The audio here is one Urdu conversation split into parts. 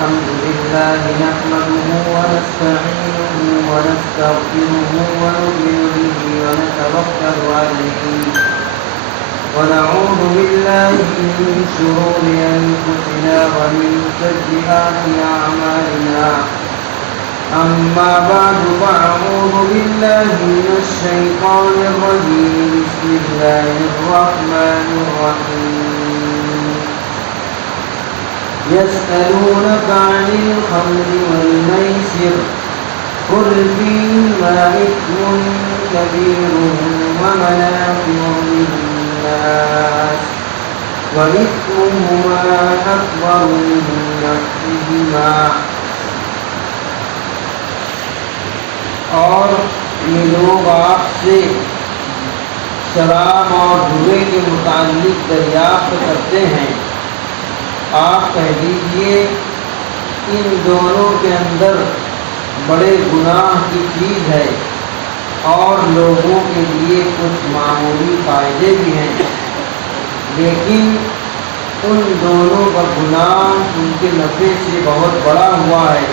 الحمد لله نحمده ونستعينه ونستغفره ونؤمن به ونتوكل عليه ونعوذ بالله من شرور أنفسنا ومن سيئات أعمالنا أما بعد فأعوذ بالله من الشيطان الرجيم بسم الله الرحمن الرحيم يسألونك عن الخمر والميسر قل فيهما إثم كبير ومنافع للناس وإثمهما أكبر من نفعهما اور یہ لوگ آپ سے شراب اور جوئے کے متعلق دریافت کرتے ہیں، آپ کہہ دیجئے ان دونوں کے اندر بڑے گناہ کی چیز ہے اور لوگوں کے لیے کچھ معمولی فائدے بھی ہیں، لیکن ان دونوں کا گناہ ان کے نفع سے بہت بڑا ہوا ہے۔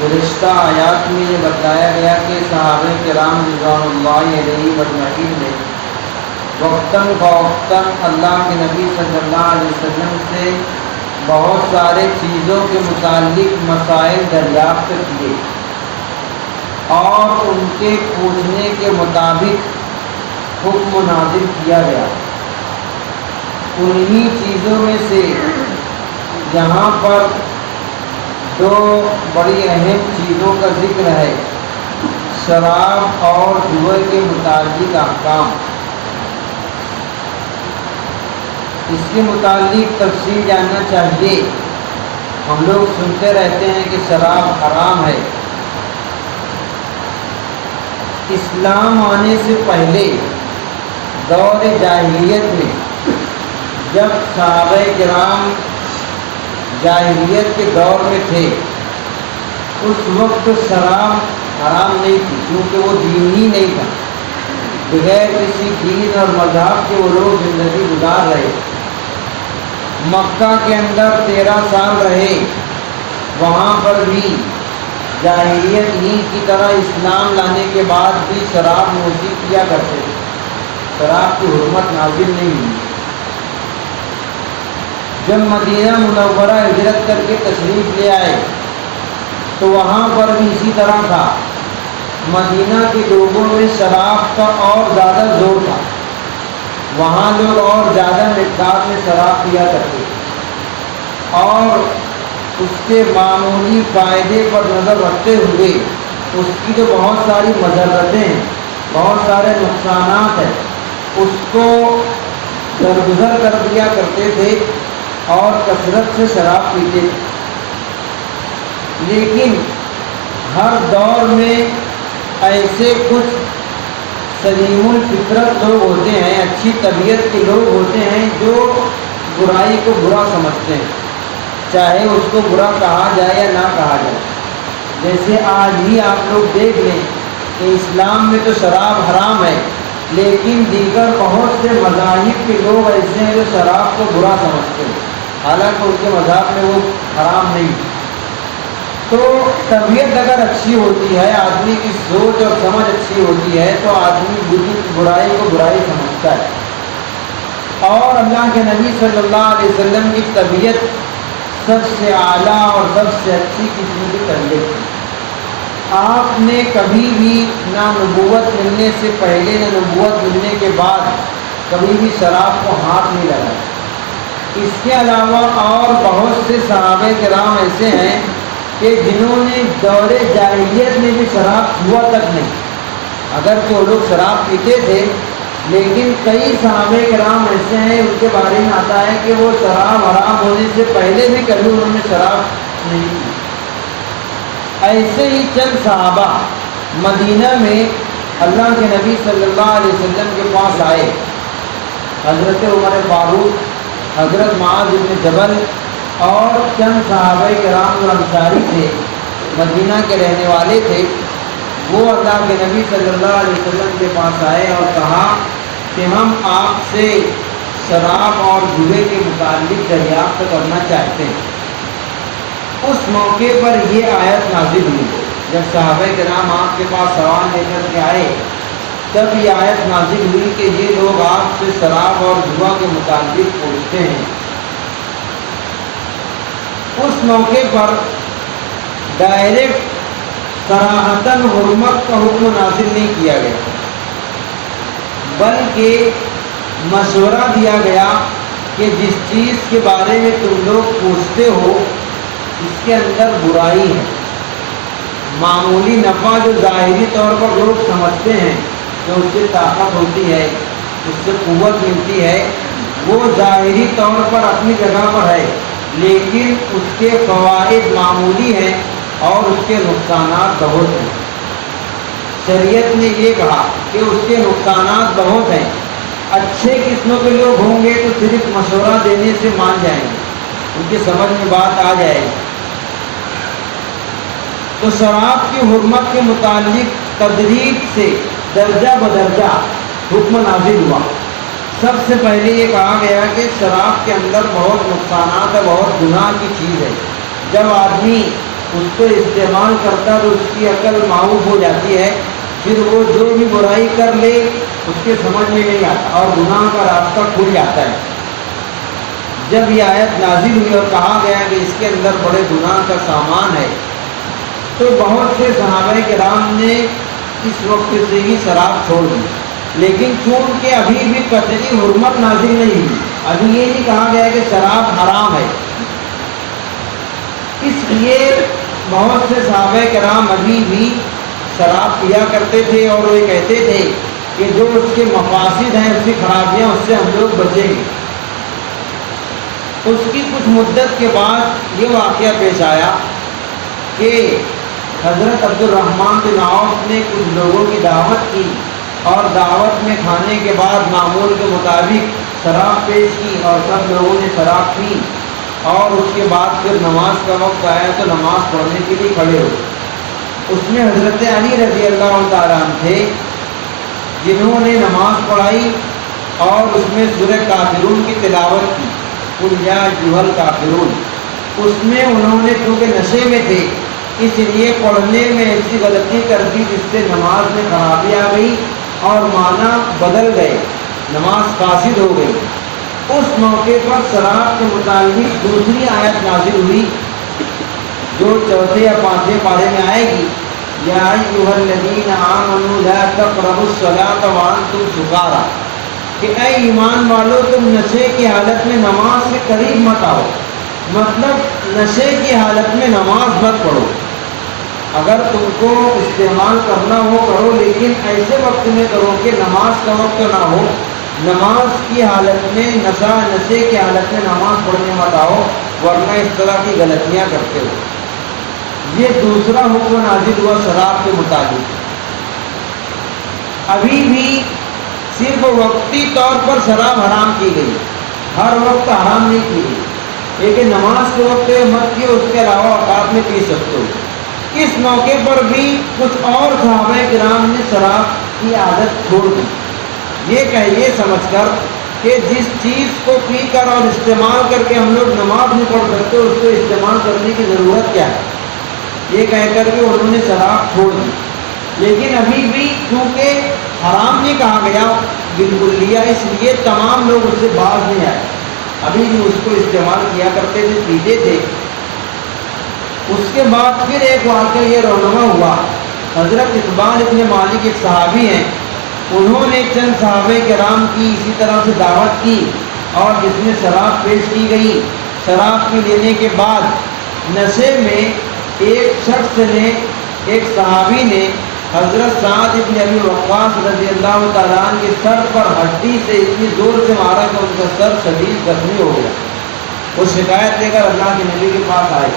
گزشتہ آیات میں یہ بتایا گیا کہ صحابہ کرام رضوان اللہ علیہ اجمعین نے وقتاً فوقتاً اللہ کے نبی صلی اللہ علیہ وسلم سے بہت سارے چیزوں کے متعلق مسائل دریافت کیے اور ان کے پوچھنے کے مطابق حکم نازل کیا گیا۔ انہی چیزوں میں سے یہاں پر دو بڑی اہم چیزوں کا ذکر ہے، شراب اور جوئے کے متعلق احکام۔ اس کے متعلق تفصیل جاننا چاہیے۔ ہم لوگ سنتے رہتے ہیں کہ شراب حرام ہے۔ اسلام آنے سے پہلے دور جاہلیت میں جب صحابہ کرام جاہلیت کے دور میں تھے، اس وقت شراب حرام نہیں تھی، کیونکہ وہ دین ہی نہیں تھا۔ بغیر کسی دین اور مذہب کے وہ لوگ زندگی گزار رہے۔ مکہ کے اندر 13 سال رہے، وہاں پر بھی جاہلیت ہی کی طرح اسلام لانے کے بعد بھی شراب نوشی کیا کرتے تھے، شراب کی حرمت نازل نہیں ہوئی۔ جب مدینہ منورہ ہجرت کر کے تشریف لے آئے تو وہاں پر بھی اسی طرح تھا۔ مدینہ کے لوگوں میں شراب کا اور زیادہ زور تھا، وہاں لوگ اور زیادہ مقدار میں شراب پیا کرتے اور اس کے معمولی فائدے پر نظر رکھتے ہوئے اس کی جو بہت ساری مضرتیں ہیں، بہت سارے نقصانات ہیں، اس کو درگزر کر دیا کرتے تھے اور کثرت سے شراب پیتے تھے۔ لیکن ہر دور میں ایسے کچھ سلیم الفطرت لوگ ہوتے ہیں، اچھی طبیعت کے لوگ ہوتے ہیں جو برائی کو برا سمجھتے ہیں، چاہے اس کو برا کہا جائے یا نہ کہا جائے۔ جیسے آج ہی آپ لوگ دیکھ لیں کہ اسلام میں تو شراب حرام ہے، لیکن دیگر بہت سے مذاہب کے لوگ ایسے ہیں جو شراب کو برا سمجھتے ہیں، حالانکہ ان کے مذہب میں وہ حرام نہیں۔ تو طبیعت اگر اچھی ہوتی ہے، آدمی کی سوچ اور سمجھ اچھی ہوتی ہے تو آدمی برائی کو برائی سمجھتا ہے۔ اور اللہ کے نبی صلی اللہ علیہ وسلم کی طبیعت سب سے اعلیٰ اور سب سے اچھی قسم کی طبیعت تھی۔ آپ نے کبھی بھی نہ نبوت ملنے سے پہلے نہ نبوت ملنے کے بعد کبھی بھی شراب کو ہاتھ نہیں لگایا۔ اس کے علاوہ اور بہت سے صحابہ کرام ایسے ہیں کہ جنہوں نے دور جاہلیت میں بھی شراب چھوا تک نہیں، اگر تو لوگ شراب پیتے تھے، لیکن کئی صحابہ کرام ایسے ہیں ان کے بارے میں آتا ہے کہ وہ شراب حرام ہونے سے پہلے بھی کبھی انہوں نے شراب نہیں پی۔ ایسے ہی چند صحابہ مدینہ میں اللہ کے نبی صلی اللہ علیہ وسلم کے پاس آئے، حضرت عمر فاروق، حضرت معاذ بن جبل اور چند صحابہ کرام جو انصاری تھے، مدینہ کے رہنے والے تھے، وہ اللہ کے نبی صلی اللہ علیہ وسلم کے پاس آئے اور کہا کہ ہم آپ سے شراب اور جوئے کے متعلق دریافت کرنا چاہتے ہیں۔ اس موقع پر یہ آیت نازل ہوئی۔ جب صحابہ کرام آپ کے پاس سوال لے کر کے آئے تب یہ آیت نازل ہوئی کہ یہ لوگ آپ سے شراب اور جوا کے متعلق پوچھتے ہیں۔ اس موقع پر ڈائریکٹ صراحتاً حرمت کا حکم نازل نہیں کیا گیا، بلکہ مشورہ دیا گیا کہ جس چیز کے بارے میں تم لوگ پوچھتے ہو اس کے اندر برائی ہے۔ معمولی نفع جو ظاہری طور پر لوگ سمجھتے ہیں کہ اس سے طاقت ہوتی ہے، اس سے قوت ملتی ہے، وہ ظاہری طور پر اپنی جگہ پر ہے، لیکن اس کے فوائد معمولی ہیں اور اس کے نقصانات بہت ہیں۔ شریعت نے یہ کہا کہ اس کے نقصانات بہت ہیں۔ اچھے قسموں کے لوگ ہوں گے تو صرف مشورہ دینے سے مان جائیں گے، ان کی سمجھ میں بات آ جائے گی۔ تو شراب کی حرمت کے متعلق تدریج سے درجہ بدرجہ حکم نازل ہوا۔ سب سے پہلے یہ کہا گیا کہ شراب کے اندر بہت نقصانات ہے، بہت گناہ کی چیز ہے۔ جب آدمی اس کو استعمال کرتا تو اس کی عقل معوف ہو جاتی ہے، پھر وہ جو بھی برائی کر لے اس کے سمجھ میں نہیں آتا اور گناہ کا راستہ کھل جاتا ہے۔ جب یہ آیت نازل ہوئی اور کہا گیا کہ اس کے اندر بڑے گناہ کا سامان ہے تو بہت سے صحابہ کرام نے اس وقت سے ہی شراب چھوڑ دی، لیکن چونکہ ابھی بھی قطعی حرمت نازل نہیں ہوئی، ابھی یہ نہیں کہا گیا کہ شراب حرام ہے، اس لیے بہت سے صحابہ کرام ابھی بھی شراب پیا کرتے تھے اور وہ کہتے تھے کہ جو اس کے مفاسد ہیں، اس کی خرابیاں، اس سے ہم لوگ بچیں گے۔ اس کی کچھ مدت کے بعد یہ واقعہ پیش آیا کہ حضرت عبد الرحمن بن عوف نے کچھ لوگوں کی دعوت کی اور دعوت میں کھانے کے بعد معمول کے مطابق شراب پیش کی اور سب لوگوں نے شراب پی، اور اس کے بعد پھر نماز کا وقت آیا تو نماز پڑھنے کے لیے کھڑے ہوئے۔ اس میں حضرت علی رضی اللہ تعالیٰ عنہ تھے جنہوں نے نماز پڑھائی اور اس میں سورہ کافرون کی تلاوت کی، قل یا ایھا الکافرون۔ اس میں انہوں نے چونکہ نشے میں تھے اس لیے پڑھنے میں ایسی غلطی کر دی جس سے نماز میں خرابی آ گئی اور معنی بدل گئے، نماز فاسد ہو گئی۔ اس موقع پر شراب کے متعلق دوسری آیت نازل ہوئی جو چوتھے یا پانچویں پارے میں آئے گی، یا ایھا الذین آمنوا لا تقربوا الصلاۃ وانتم سکارى، کہ اے ایمان والو تم نشے کی حالت میں نماز کے قریب مت آؤ، مطلب نشے کی حالت میں نماز مت پڑھو۔ اگر تم کو استعمال کرنا ہو کرو، لیکن ایسے وقت میں کرو کہ نماز کا وقت نہ ہو، نماز کی حالت میں نشے کی حالت میں نماز پڑھنے مت آؤ، ورنہ اس طرح کی غلطیاں کرتے ہو۔ یہ دوسرا حکم نازل ہوا شراب کے متعلق۔ ابھی بھی صرف وقتی طور پر شراب حرام کی گئی، ہر وقت حرام نہیں کی گئی، لیکن نماز کے وقت مت پیو، اس کے علاوہ اوقات میں پی سکتے ہو۔ اس موقع پر بھی کچھ اور صحابہ کرام نے شراب کی عادت چھوڑ دی، یہ سمجھ کر کہ جس چیز کو پی کر اور استعمال کر کے ہم لوگ نماز نہیں پڑھ سکتے اس کو استعمال کرنے کی ضرورت کیا ہے، یہ کہہ کر کے انہوں نے شراب چھوڑ دی۔ لیکن ابھی بھی چونکہ حرام نہیں کہا گیا بالکل لیا، اس لیے تمام لوگ اس سے باز نہیں آئے، ابھی بھی اس کو استعمال کیا کرتے تھے، پیتے تھے۔ اس کے بعد پھر ایک واقعہ یہ رونما ہوا، حضرت اقبال ابن مالک ایک صحابی ہیں، انہوں نے چند صحابہ کرام کی اسی طرح سے دعوت کی اور جس میں شراب پیش کی گئی۔ شراب پی لینے کے بعد نشے میں ایک صحابی نے حضرت سعد ابن ابی وقاص رضی اللہ تعالیٰ عنہ کے سر پر ہڈی سے اتنی زور سے مارا کہ ان کا سر شدید زخمی ہو گیا۔ وہ شکایت لے کر اللہ کے نبی کے پاس آئے۔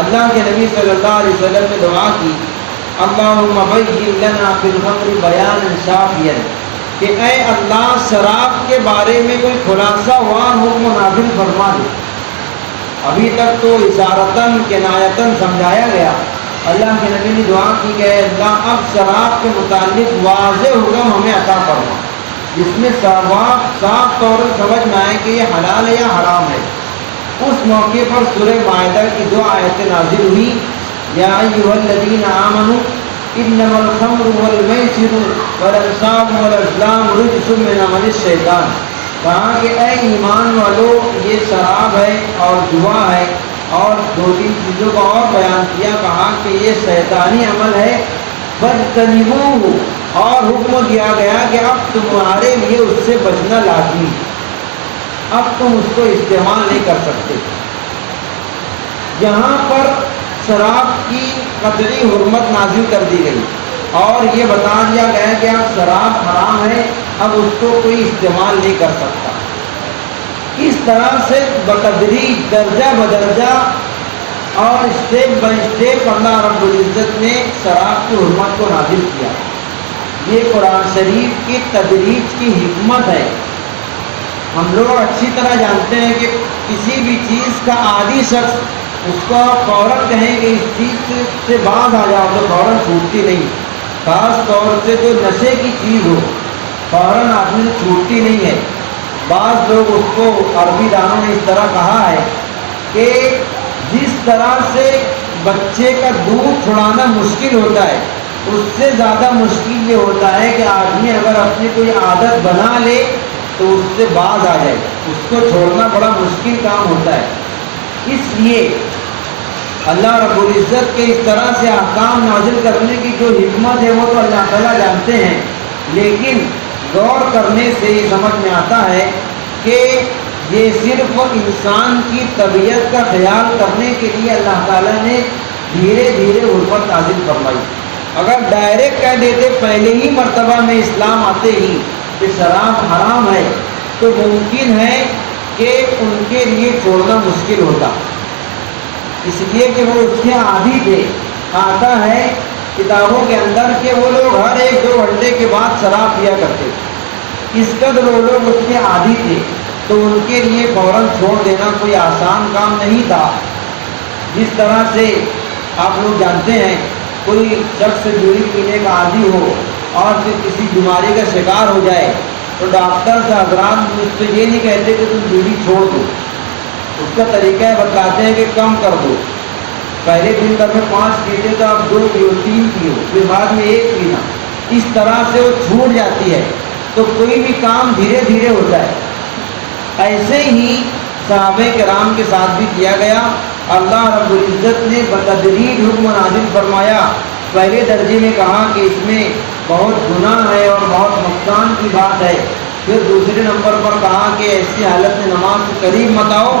اللہ کے نبی صلی اللہ علیہ وسلم نے دعا کی، اللہم بین لنا فی الخمر بیانا شافیا، کہ اے اللہ شراب کے بارے میں کوئی خلاصہ وار حکم نازل فرما دے۔ ابھی تک تو اشارتاً کنایتاً سمجھایا گیا، اللہ کے نبی نے دعا کی کہ اے اللہ اب شراب کے متعلق واضح حکم ہمیں عطا فرما۔ جس میں صاف طور پر سمجھ میں آئے کہ یہ حلال ہے یا حرام ہے، اس موقع پر سورہ مائدہ کی 2 آیتیں نازل ہوئی۔ یا ایھا الذین آمنوا انما الخمر والمیسر والانصاب والازلام رجس من عمل الشیطان، کہا کہ اے ایمان والو، یہ شراب ہے اور جوا ہے، اور 2-3 چیزوں کا اور بیان کیا، کہا کہ یہ شیطانی عمل ہے، فاجتنبوہ، اور حکم دیا گیا کہ اب تمہارے لیے اس سے بچنا لازمی، اب تم اس کو استعمال نہیں کر سکتے۔ یہاں پر شراب کی قطعی حرمت نازل کر دی گئی اور یہ بتا دیا گیا کہ اب شراب حرام ہے، اب اس کو کوئی استعمال نہیں کر سکتا۔ اس طرح سے بتدریج، درجہ بدرجہ اور اسٹیپ بائی اسٹیپ اللہ رب العزت نے شراب کی حرمت کو نازل کیا۔ یہ قرآن شریف کی تدریج کی حکمت ہے۔ ہم لوگ اچھی طرح جانتے ہیں کہ کسی بھی چیز کا عادی شخص اس کو فوراً کہیں کہ اس چیز سے باز آ جاؤ تو فوراً چھوٹتی نہیں، خاص طور سے جو نشے کی چیز ہو فوراً آدمی سے چھوٹتی نہیں ہے۔ بعض لوگ اس کو، عربی دانوں نے اس طرح کہا ہے کہ جس طرح سے بچے کا دودھ چھڑانا مشکل ہوتا ہے، اس سے زیادہ مشکل یہ ہوتا ہے کہ آدمی اگر اپنی کوئی عادت بنا لے تو اس سے باز آ جائے، اس کو چھوڑنا بڑا مشکل کام ہوتا ہے۔ اس لیے اللہ رب العزت کے اس طرح سے احکام نازل کرنے کی جو حکمت ہے وہ تو اللہ تعالیٰ جانتے ہیں، لیکن غور کرنے سے یہ سمجھ میں آتا ہے کہ یہ صرف انسان کی طبیعت کا خیال کرنے کے لیے اللہ تعالیٰ نے دھیرے دھیرے حرمت نازل فرمائی۔ اگر ڈائریکٹ کہہ دیتے پہلے ہی مرتبہ میں اسلام آتے ہی کہ شراب حرام ہے تو ممکن ہے کہ ان کے لیے چھوڑنا مشکل ہوتا، اس لیے کہ وہ اس کے عادی تھے۔ آتا ہے کتابوں کے اندر کہ وہ لوگ ہر 1-2 گھنٹے کے بعد شراب پیا کرتے، اس قدر وہ لوگ اس کے عادی تھے، تو ان کے لیے فوراً چھوڑ دینا کوئی آسان کام نہیں تھا۔ جس طرح سے آپ لوگ جانتے ہیں کوئی شخص بیڑی پینے کا عادی ہو اور پھر کسی بیماری کا شکار ہو جائے تو ڈاکٹر سے حضرات مجھ سے یہ نہیں کہتے کہ تم بیڑی چھوڑ دو، اس کا طریقہ بتاتے ہیں کہ کم کر دو، پہلے دن میں 5 پیتے تو آپ 2 پیو، 3 پیو، پھر بعد میں 1 پینا، اس طرح سے وہ چھوٹ جاتی ہے۔ تو کوئی بھی کام دھیرے دھیرے ہوتا ہے۔ ایسے ہی صحابہ کرام کے ساتھ بھی کیا گیا۔ اللہ رب العزت نے بتدریج حکم نازل فرمایا۔ پہلے درجے میں کہا کہ اس میں بہت گناہ ہے اور بہت نقصان کی بات ہے، پھر دوسرے نمبر پر کہا کہ ایسی حالت میں نماز سے قریب مت آؤ،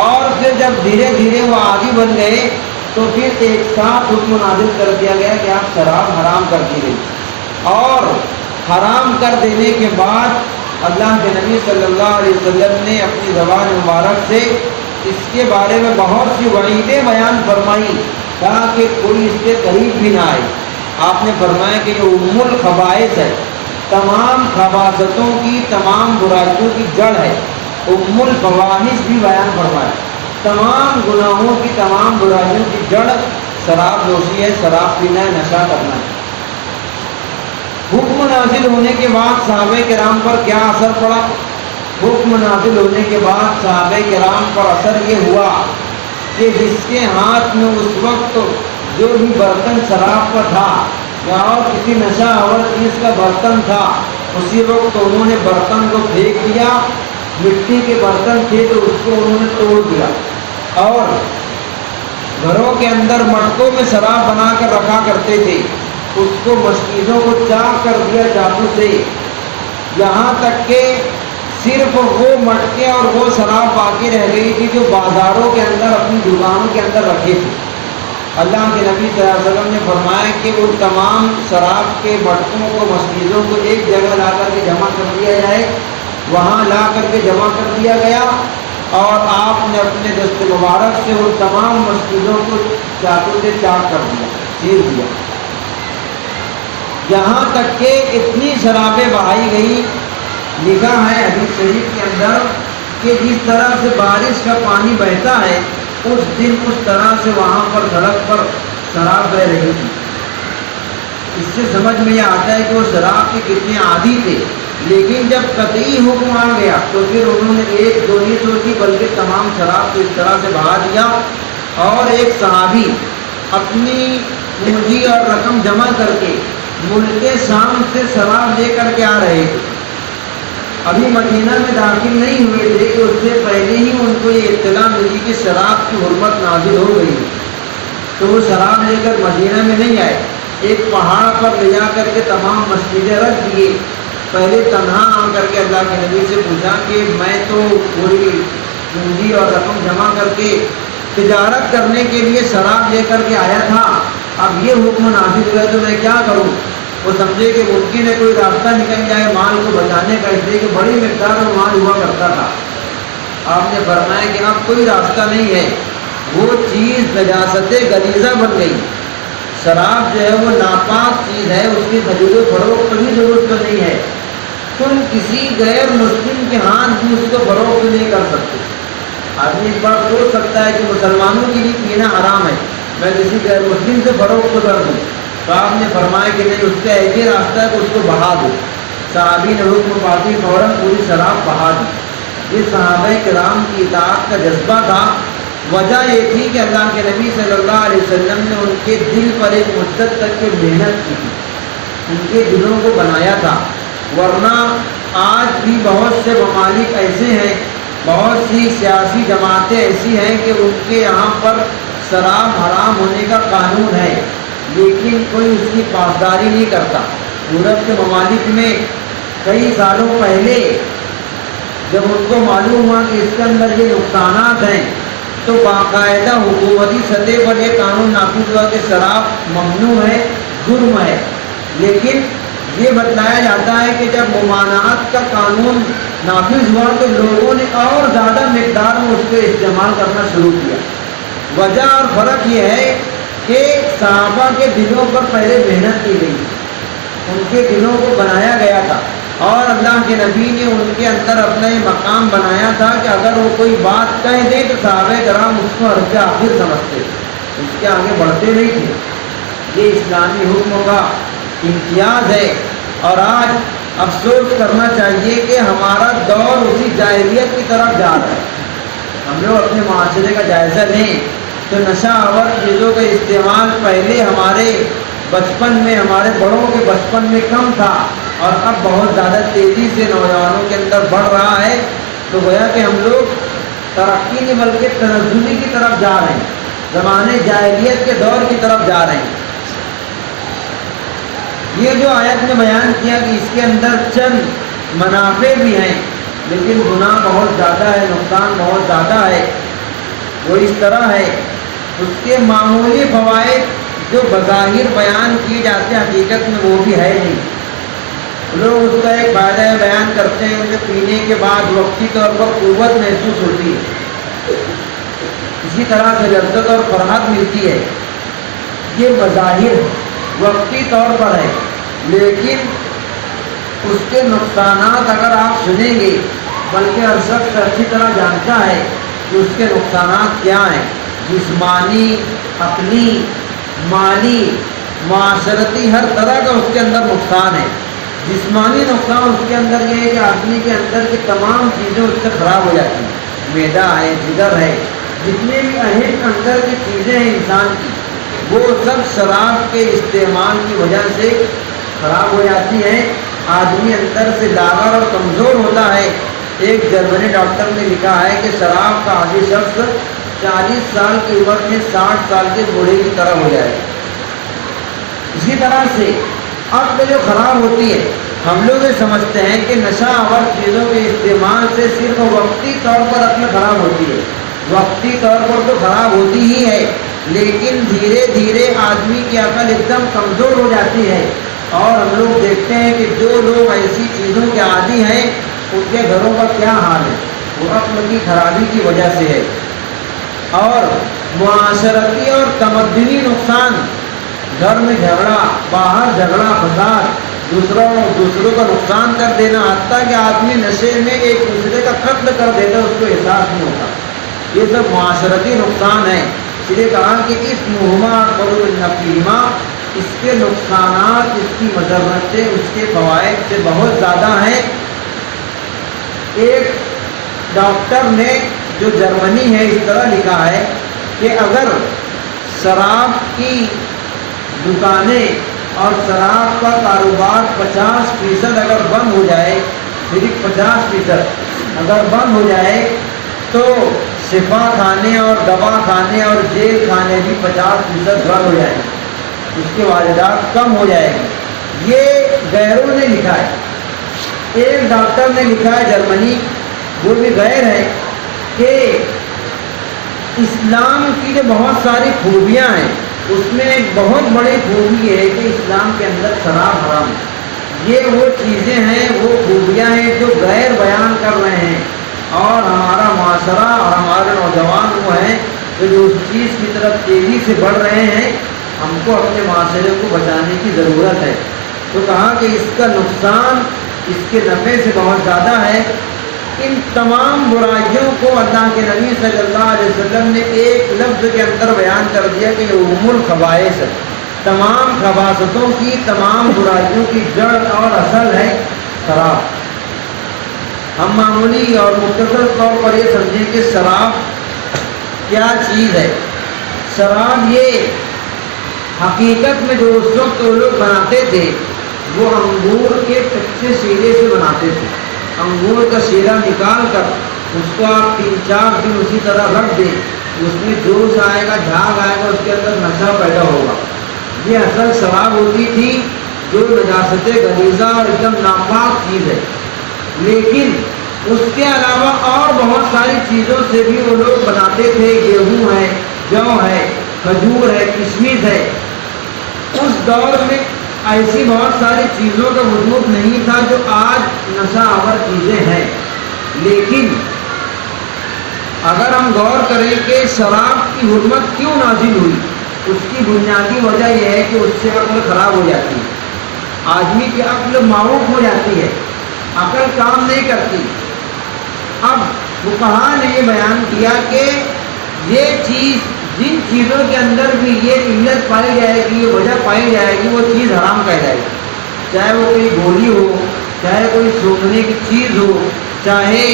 اور پھر جب دھیرے دھیرے وہ عادی بن گئے تو پھر ایک ساتھ حکم نازل کر دیا گیا کہ آپ شراب حرام کر دی گئی۔ اور حرام کر دینے کے بعد اللہ کے نبی صلی اللہ علیہ وسلم نے اپنی زبان مبارک سے اس کے بارے میں بہت سی وعیدیں بیان فرمائی، کہا کہ کوئی اس کے قریب بھی نہ آئے۔ آپ نے فرمایا کہ یہ ام الخبائث ہے، تمام خباثتوں کی، تمام برائیوں کی جڑ ہے۔ ام الفواحش بھی بیان فرمایا، تمام گناہوں کی، تمام برائیوں کی جڑ شراب نوشی ہے، شراب پینا ہے، نشہ کرنا ہے۔ حکم نازل ہونے کے بعد صحابہ کرام پر کیا اثر پڑا؟ حکم نازل ہونے کے بعد صحابہ کرام پر اثر یہ ہوا کہ جس کے ہاتھ میں اس وقت جو بھی برتن شراب کا تھا یا اور کسی نشہ آور چیز کا برتن تھا، اسی وقت انہوں نے برتن کو پھینک دیا۔ مٹی کے برتن تھے تو اس کو انہوں نے توڑ دیا، اور گھروں کے اندر مٹکوں میں شراب بنا کر رکھا کرتے تھے، اس کو مشکیزوں کو چاک کر دیا چاقو سے، یہاں تک کہ صرف وہ مٹکے اور وہ شراب باقی رہ گئی تھی جو بازاروں کے اندر، اپنی دکانوں کے اندر رکھے تھے۔ اللہ کے نبی صلی اللہ علیہ وسلم نے فرمایا کہ وہ تمام شراب کے مٹکوں کو، مشکیزوں کو ایک جگہ لا کر کے جمع کر دیا جائے۔ وہاں لا کر کے جمع کر دیا گیا، اور آپ نے اپنے دست مبارک سے وہ تمام مشکیزوں کو چاقو سے چاک کر دیا، چیر دیا، یہاں تک کہ اتنی شرابیں بہائی گئی۔ لکھا ہے حدیث شریف کے اندر کہ جس طرح سے بارش کا پانی بہتا ہے اس دن اس طرح سے وہاں پر سڑک پر شراب بہ رہی تھی۔ اس سے سمجھ میں یہ آتا ہے کہ وہ شراب کے کتنے عادی تھے، لیکن جب قطعی حکم آ گیا تو پھر انہوں نے ایک دو نہیں سوچی بلکہ تمام شراب کو اس طرح سے بہا دیا. اور ایک صحابی اپنی پونجی اور رقم جمع کر کے ملک شام سے شراب لے کر کے آ رہے تھے. ابھی مدینہ میں داخل نہیں ہوئے تھے کہ اس سے پہلے ہی ان کو یہ اطلاع ملی کہ شراب کی حرمت نازل ہو گئی. تو وہ شراب لے کر مدینہ میں نہیں آئے، ایک پہاڑ پر لے جا کر کے تمام مسجدیں رکھ دیے. پہلے تنہا آ کر کے اللہ کے نبی سے پوچھا کہ میں تو پوری پونجی اور رقم جمع کر کے تجارت کرنے کے لیے شراب لے کر کے آیا تھا، اب یہ حکم نازل ہوا تو میں کیا کروں؟ وہ سمجھے کہ ممکن ہے کوئی راستہ نکل جائے مال کو بچانے کا، اس لیے کہ بڑی مقدار میں مال ہوا کرتا تھا. آپ نے فرمایا کہ اب کوئی راستہ نہیں ہے، وہ چیز نجاست غلیظہ بن گئی. شراب جو ہے وہ ناپاک چیز ہے، اس کی خرید و فروخت کی ضرورت تو نہیں ہے. تم کسی غیر مسلم کے ہاتھ بھی اس کو فروخت نہیں کر سکتے. آدمی اس بات سوچ سکتا ہے کہ مسلمانوں کے لیے پینا حرام ہے، میں کسی غیر مسلم سے فروخت کر دوں. تو آپ نے فرمایا کہ نہیں، اس کا ایک ہی راستہ ہے کہ اس کو بہا دو. صحابی نے حکم پاتی فوراً پوری شراب بہا دی. یہ صحابہ کرام کی اطاعت کا جذبہ تھا. وجہ یہ تھی کہ اللہ کے نبی صلی اللہ علیہ وسلم نے ان کے دل پر ایک مدت تک کی محنت کی تھی، ان کے دلوں کو بنایا تھا. ورنہ آج بھی بہت سے ممالک ایسے ہیں، بہت سی سیاسی جماعتیں ایسی ہیں کہ ان کے یہاں پر شراب حرام ہونے کا قانون ہے، لیکن کوئی اس کی پاسداری نہیں کرتا. یورپ کے ممالک میں کئی سالوں پہلے جب ان کو معلوم ہوا کہ اس کے اندر یہ نقصانات ہیں تو باقاعدہ حکومتی سطح پر یہ قانون نافذ ہوا کہ شراب ممنوع ہے، جرم ہے. لیکن یہ بتلایا جاتا ہے کہ جب ممانعت کا قانون نافذ ہوا تو لوگوں نے اور زیادہ مقدار میں اس کو استعمال کرنا شروع کیا. وجہ اور فرق یہ ہے کہ صحابہ کے دلوں پر پہلے محنت کی گئی، ان کے دلوں کو بنایا گیا تھا، اور اللہ کے نبی نے ان کے اندر اپنا یہ مقام بنایا تھا کہ اگر وہ کوئی بات کہہ دے تو صحابہ کرام اس کو حرف آخر سمجھتے، اس کے آگے بڑھتے نہیں تھے. یہ اسلامی حکم کا امتیاز ہے. اور آج افسوس کرنا چاہیے کہ ہمارا دور اسی جاہلیت کی طرف جا رہا ہے. ہم لوگ اپنے معاشرے کا جائزہ لیں تو نشہ آور چیزوں کا استعمال پہلے ہمارے بچپن میں، ہمارے بڑوں کے بچپن میں کم تھا، اور اب بہت زیادہ تیزی سے نوجوانوں کے اندر بڑھ رہا ہے. تو گویا کہ ہم لوگ ترقی نہیں بلکہ تنزلی کی طرف جا رہے ہیں، زمانے جاہلیت کے دور کی طرف جا رہے ہیں. یہ جو آیت نے بیان کیا کہ اس کے اندر چند منافع بھی ہیں لیکن گناہ بہت زیادہ ہے، نقصان بہت زیادہ ہے، وہ اس طرح ہے. اس کے معمولی فوائد جو بظاہر بیان کیے جاتے ہیں حقیقت میں وہ بھی ہے نہیں. لوگ اس کا ایک فائدہ بیان کرتے ہیں کہ پینے کے بعد وقتی طور پر قوت محسوس ہوتی ہے، اسی طرح سے لذت اور فرحت ملتی ہے. یہ بظاہر وقتی طور پر ہے، لیکن اس کے نقصانات اگر آپ سنیں گے، بلکہ ہر شخص اچھی طرح جانتا ہے کہ اس کے نقصانات کیا ہیں، جسمانی، عقلی، مالی، معاشرتی، ہر طرح کا اس کے اندر نقصان ہے. جسمانی نقصان اس کے اندر یہ ہے کہ آدمی کے اندر کی تمام چیزیں اس سے خراب ہو جاتی ہیں. معدہ ہے، جگر ہے، جتنے بھی اہم اندر کی چیزیں ہیں انسان کی، وہ سب شراب کے استعمال کی وجہ سے خراب ہو جاتی ہیں. آدمی اندر سے لاغر اور کمزور ہوتا ہے. ایک جرمنی ڈاکٹر نے لکھا ہے کہ شراب کا عادی شخص 40 سال کی عمر میں 60 سال کے بوڑھے کی طرح ہو جائے. اسی طرح سے عقل جو خراب ہوتی ہے، ہم لوگ یہ سمجھتے ہیں کہ نشہ آور چیزوں کے استعمال سے صرف وقتی طور پر عقل خراب ہوتی ہے. وقتی طور پر تو خراب ہوتی ہی ہے، لیکن دھیرے دھیرے آدمی کی عقل ایک دم کمزور ہو جاتی ہے. اور ہم لوگ دیکھتے ہیں کہ جو لوگ ایسی چیزوں کے عادی ہیں ان کے گھروں کا کیا حال ہے، وہ عقل کی خرابی کی وجہ سے ہے. اور معاشرتی اور تمدنی نقصان، گھر میں جھگڑا، باہر جھگڑا، فساد، دوسروں کا نقصان کر دینا، حتیٰ کہ آدمی نشے میں ایک دوسرے کا قتل کر دیتا اس کو احساس نہیں ہوتا. یہ سب معاشرتی نقصان ہے. اس لیے کہا کہ اس مہما کرو نفیما، اس کے نقصانات، اس کی مضرتیں اس کے فوائد سے بہت زیادہ ہیں۔ ایک ڈاکٹر نے جو جرمنی ہے اس طرح لکھا ہے کہ اگر شراب کی دکانیں اور شراب کا کاروبار 50% اگر بند ہو جائے، صرف 50% اگر بند ہو جائے تو شفا خانے اور دوا خانے اور جیل خانے بھی 50% بند ہو جائیں گے، اس کے واردات کم ہو جائے گی۔ یہ غیروں نے لکھا ہے۔ ایک ڈاکٹر نے لکھا ہے جرمنی، وہ بھی غیر ہے، کہ اسلام کی جو بہت ساری خوبیاں ہیں اس میں ایک بہت بڑی خوبی ہے کہ اسلام کے اندر شراب حرام ہے۔ یہ وہ چیزیں ہیں، وہ خوبیاں ہیں جو غیر بیان کر رہے ہیں، اور ہمارا معاشرہ اور ہمارے نوجوان وہ ہیں جو اس چیز کی طرف تیزی سے بڑھ رہے ہیں۔ ہم کو اپنے معاشرے کو بچانے کی ضرورت ہے۔ تو کہا کہ اس کا نقصان اس کے نفع سے بہت زیادہ ہے۔ ان تمام برائیوں کو اللہ کے نبی صلی اللہ علیہ وسلم نے ایک لفظ کے اندر بیان کر دیا کہ یہ ام الخبائث ہے۔ تمام خباثتوں کی، تمام برائیوں کی جڑ اور اصل ہے شراب۔ ہم معمولی اور مختصر طور پر یہ سمجھیں کہ شراب کیا چیز ہے۔ شراب یہ حقیقت میں جو اس وقت وہ لوگ بناتے تھے وہ انگور کے کچے شیرے سے بناتے تھے۔ انگور کا شیرہ نکال کر اس کو آپ 3-4 دن اسی طرح رکھ دیں، اس میں جوش آئے گا، جھاگ آئے گا، اس کے اندر نشہ پیدا ہوگا۔ یہ اصل شراب ہوتی تھی جو نجاست غلیظہ اور ایک دم ناپاک چیز ہے۔ لیکن اس کے علاوہ اور بہت ساری چیزوں سے بھی وہ لوگ بناتے تھے۔ گیہوں ہے، جو ہے، کھجور ہے، کشمش ہے۔ اس دور میں ایسی بہت ساری چیزوں کا وجود نہیں تھا جو آج نشہ آور چیزیں ہیں۔ لیکن اگر ہم غور کریں کہ شراب کی حرمت کیوں نازل ہوئی، اس کی بنیادی وجہ یہ ہے کہ اس سے عقل خراب ہو جاتی ہے، آدمی کی عقل معوق ہو جاتی ہے، عقل کام نہیں کرتی۔ اب فقہا نے یہ بیان کیا کہ یہ چیز، جن چیزوں کے اندر بھی یہ علت پائی جائے گی، یہ وجہ پائی جائے گی، وہ چیز حرام کہلائے گی۔ چاہے وہ کوئی گولی ہو، چاہے کوئی سونگھنے کی چیز ہو، چاہے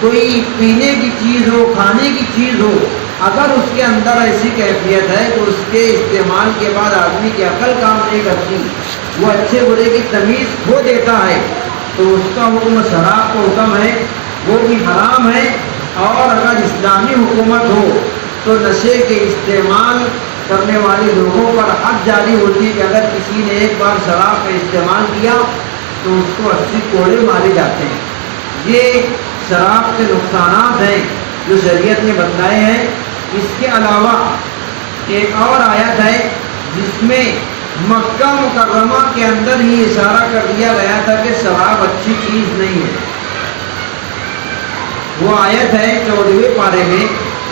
کوئی پینے کی چیز ہو، کھانے کی چیز ہو، اگر اس کے اندر ایسی کیفیت ہے کہ اس کے استعمال کے بعد آدمی کی عقل کام نہیں کرتی، وہ اچھے برے کی تمیز کھو دیتا ہے، تو اس کا حکم شراب کا حکم ہے، وہ بھی حرام ہے۔ اور اگر اسلامی حکومت ہو تو نشے کے استعمال کرنے والے لوگوں پر حد جاری ہوتی ہے کہ اگر کسی نے ایک بار شراب کا استعمال کیا تو اس کو 80 کوڑے مارے جاتے ہیں۔ یہ شراب کے نقصانات ہیں جو شریعت نے بتلائے ہیں۔ اس کے علاوہ ایک اور آیت ہے جس میں مکہ مکرمہ کے اندر ہی اشارہ کر دیا گیا تھا کہ شراب اچھی چیز نہیں ہے۔ وہ آیت ہے 14ویں پارے میں،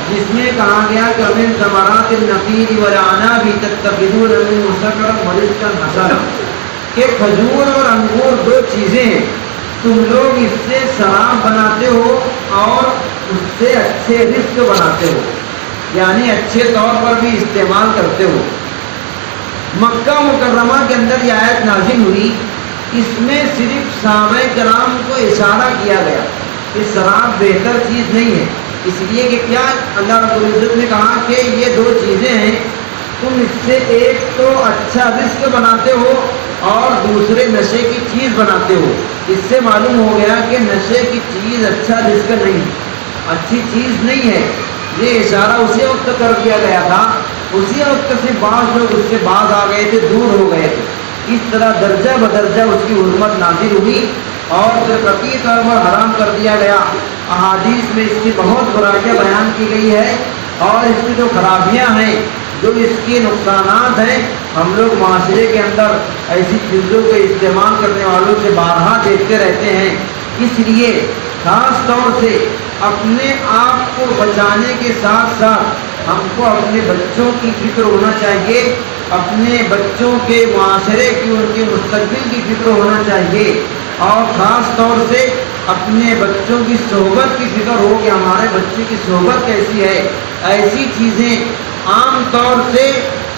جس میں کہا گیا کہ من ثمرات النخیل والعناب تتخذون منه سکرا ورزقا حسنا، کہ کھجور اور انگور دو چیزیں ہیں، تم لوگ اس سے شراب بناتے ہو اور اس سے اچھے رزق بناتے ہو، یعنی اچھے طور پر بھی استعمال کرتے ہو۔ مکہ مکرمہ کے اندر یہ آیت نازل ہوئی، اس میں صرف صحابہ کرام کو اشارہ کیا گیا کہ شراب بہتر چیز نہیں ہے، اس لیے کہ کیا اللہ رب العزت نے کہا کہ یہ دو چیزیں ہیں، تم اس سے ایک تو اچھا رزق بناتے ہو اور دوسرے نشے کی چیز بناتے ہو۔ اس سے معلوم ہو گیا کہ نشے کی چیز اچھا رزق نہیں، اچھی چیز نہیں ہے۔ یہ اشارہ اسی وقت کر دیا گیا تھا، اسی وقت سے بعض لوگ اس سے باز آ گئے تھے، دور ہو گئے تھے۔ اس طرح درجہ بدرجہ اس کی حرمت نازل ہوئی اور پھر قطعی طور پر حرام کر دیا گیا۔ احادیث میں اس کی بہت برائیاں بیان کی گئی ہے اور اس کی جو خرابیاں ہیں، جو اس کے نقصانات ہیں، ہم لوگ معاشرے کے اندر ایسی چیزوں کے استعمال کرنے والوں سے بارہا دیکھتے رہتے ہیں۔ اس لیے خاص طور سے اپنے آپ کو بچانے کے ساتھ ساتھ ہم کو اپنے بچوں کی فکر ہونا چاہیے، اپنے بچوں کے معاشرے کی، ان کے مستقبل کی فکر ہونا چاہیے، اور خاص طور سے اپنے بچوں کی صحبت کی فکر ہو کہ ہمارے بچے کی صحبت کیسی ہے۔ ایسی چیزیں عام طور سے